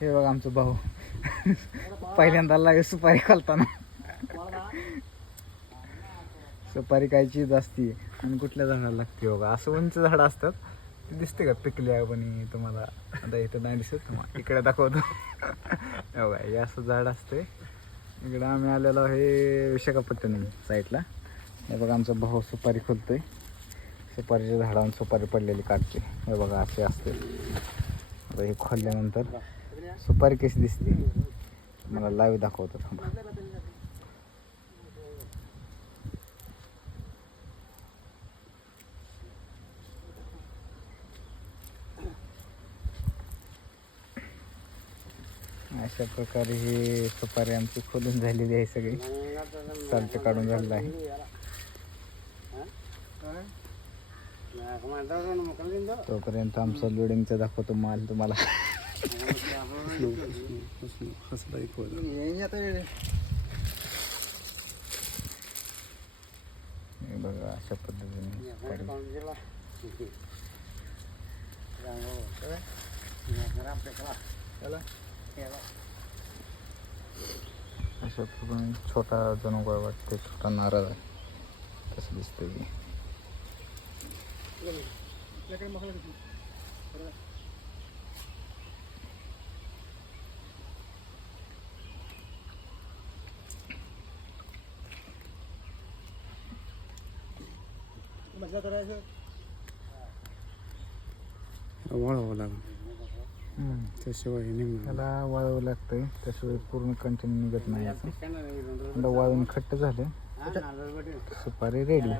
हे बघा आमचं भाऊ पहिल्यांदा लागे सुपारी खालताना. सुपारी काय चीज असती आणि कुठल्या झाडाला लागते बघा. असं उंच झाडं असतात ते दिसते का पिकल्या पण तुम्हाला. आता इथं नाही दिसत तुम्हाला, इकडे दाखवतो. बघा हे असं झाड असते. इकडं आम्ही आलेलो आहे विशाखापट्टणम साईडला. हे बघा आमचा भाऊ सुपारी खोलतोय. सुपारीच्या झाडावर सुपारी पडलेली काढते. हे बघा असे असते. आता हे खोलल्यानंतर सुपारी कशी दिसते मला लाईव्ह दाखवतो थांबा. अशा प्रकारे ही सुपारी आमची खोलून झालेली आहे. सगळी सालटं काढून झालेलं आहे. तोपर्यंत आमचा लोडिंगचा दाखवतो माल तुम्हाला. बघा अशा पद्धतीने अशा प्रकारे छोटा जणू काय वाटते, छोटा नारळ आहे तसं दिसतंय. वाळवावं लागेल त्याशिवाय त्याला वाळवावं लागतंय, त्याशिवाय पूर्ण कंटिन्यू निघत नाही. वाळून खट्ट झाले सुपारी रेडी.